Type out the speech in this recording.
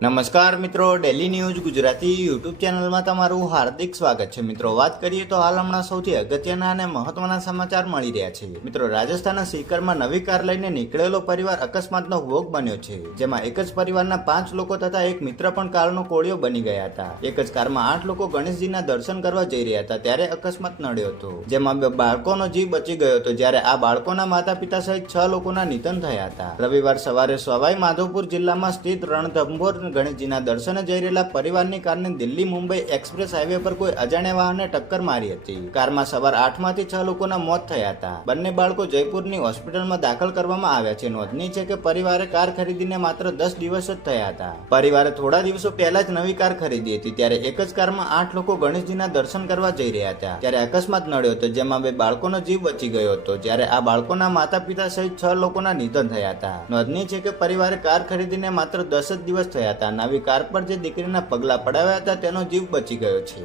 નમસ્કાર મિત્રો, daily news Gujarati YouTube ચેનલમાં તમારું હાર્દિક સ્વાગત છે। મિત્રો, વાત કરીએ તો હાલ હમણાં સૌથી અગત્યના અને મહત્વના સમાચાર મળી રહ્યા છે। મિત્રો, રાજસ્થાનના સીકરમાં નવી કાર લઈને નીકળેલો પરિવાર અકસ્માતનો ભોગ બન્યો છે, જેમાં એક જ પરિવારના 5 લોકો તથા એક મિત્ર પણ કારનો કોળિયો બની ગયા હતા। એક જ કારમાં 8 લોકો ગણેશજીના દર્શન કરવા જઈ રહ્યા હતા ત્યારે અકસ્માત નડ્યો હતો, જેમાં 2 બાળકોનો જીવ બચી ગયો હતો, જ્યારે આ બાળકોના માતા પિતા સહિત 6 લોકોના નિધન થયા હતા। રવિવાર સવારે સવાઈ માધોપુર જિલ્લામાં સ્થિત રણથંભોર ગણેશજીના દર્શને જઈ રહેલા પરિવારની કારને દિલ્હી મુંબઈ એક્સપ્રેસ હાઈવે પર કોઈ અજાણ્યા વાહને ટક્કર મારી હતી। કારમાં સવાર 8 માંથી 6 લોકોના મોત થયા હતા। બંને બાળકો જયપુરની હોસ્પિટલમાં દાખલ કરવામાં આવ્યા છે। નોંધનીય છે કે પરિવારે કાર ખરીદીને માત્ર 10 દિવસ જ થયા હતા। પરિવારે થોડા દિવસો પહેલા જ નવી કાર ખરીદી હતી, ત્યારે એક જ કારમાં 8 લોકો ગણેશજીના દર્શન કરવા જઈ રહ્યા હતા ત્યારે અકસ્માત નડ્યો હતો, જેમાં 2 બાળકોનો જીવ બચી ગયો હતો, જ્યારે આ બાળકોના માતા પિતા સહિત 6 લોકોના નિધન થયા હતા। નોંધનીય છે કે પરિવારે કાર ખરીદીને માત્ર 10 જ દિવસ થયા હતા। નવી કાર પર જે દીકરીના પગલા પડાવ્યા હતા તેનો જીવ બચી ગયો છે।